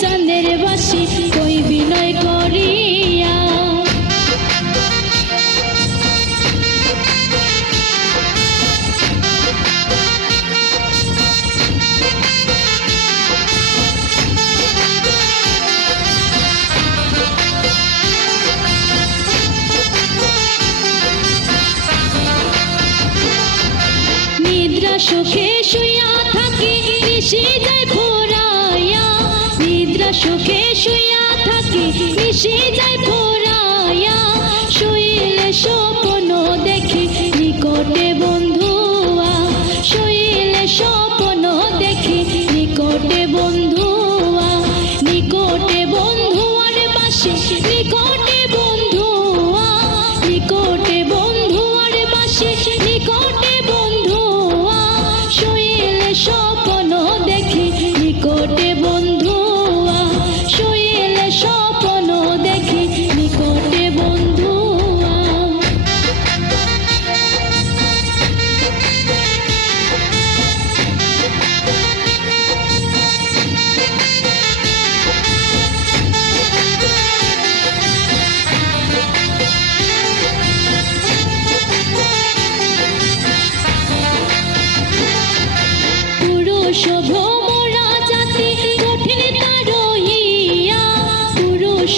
চাঁদের বাসি কই বিনয় করিয়া। নিদ্রা সুখে শুইয়া থাকি নিশি যায় ফুরাইয়া, নিদ্রা সুখে শুইয়া থাকি নিশি যায় ফুরাইয়া। শুইলে স্বপ্ন দেখি নিকটে বন্ধুয়া, শুইলে স্বপ্ন দেখি নিকটে বন্ধুয়া। নিকটে বন্ধুয়ার পাশে নিকটে বন্ধুয়া, নিকটে বন্ধুয়ার পাশে নিকটে বন্ধুয়া। শুইলে স্বপ্ন দেখি নিকটে বন্ধুয়া, শুইলে স্বপ্ন দেখি নিকটে বন্ধুয়া। পুরুষ ভ্রমরা জাতি কঠিন তার হইয়া, পুরুষ